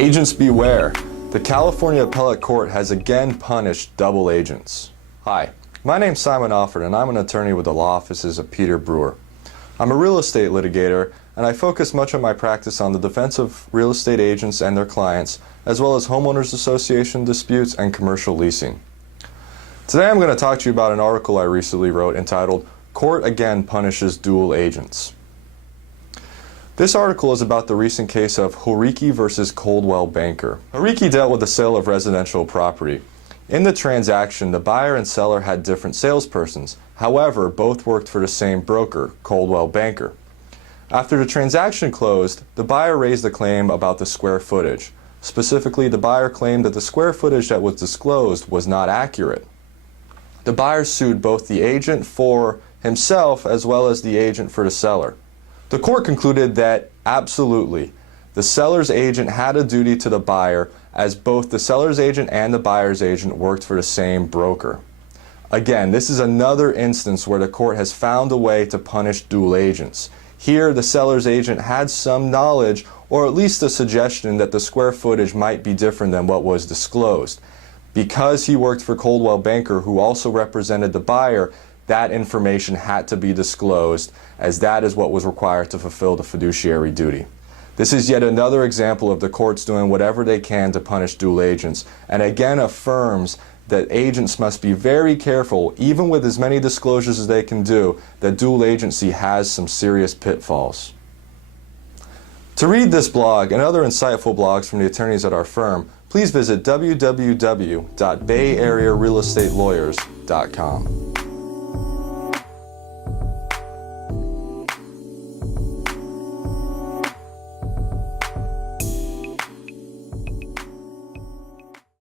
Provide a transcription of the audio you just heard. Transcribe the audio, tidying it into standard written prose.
Agents beware. The California Appellate Court has again punished double agents. Hi, my name's Simon Offord and I'm an attorney with the law offices of Peter Brewer. I'm a real estate litigator and I focus much of my practice on the defense of real estate agents and their clients, as well as homeowners association disputes and commercial leasing. Today I'm going to talk to you about an article I recently wrote entitled, "Court Again Punishes Dual Agents." This article is about the recent case of Horiki versus Coldwell Banker. Horiki dealt with the sale of residential property. In the transaction, the buyer and seller had different salespersons. However, both worked for the same broker, Coldwell Banker. After the transaction closed, the buyer raised a claim about the square footage. Specifically, the buyer claimed that the square footage that was disclosed was not accurate. The buyer sued both the agent for himself as well as the agent for the seller. The court concluded that absolutely, the seller's agent had a duty to the buyer, as both the seller's agent and the buyer's agent worked for the same broker. Again, this is another instance where the court has found a way to punish dual agents. Here, the seller's agent had some knowledge, or at least a suggestion, that the square footage might be different than what was disclosed. Because he worked for Coldwell Banker, who also represented the buyer, that information had to be disclosed, as that is what was required to fulfill the fiduciary duty. This is yet another example of the courts doing whatever they can to punish dual agents, and again affirms that agents must be very careful, even with as many disclosures as they can do, that dual agency has some serious pitfalls. To read this blog and other insightful blogs from the attorneys at our firm, please visit www.bayarearealestatelawyers.com.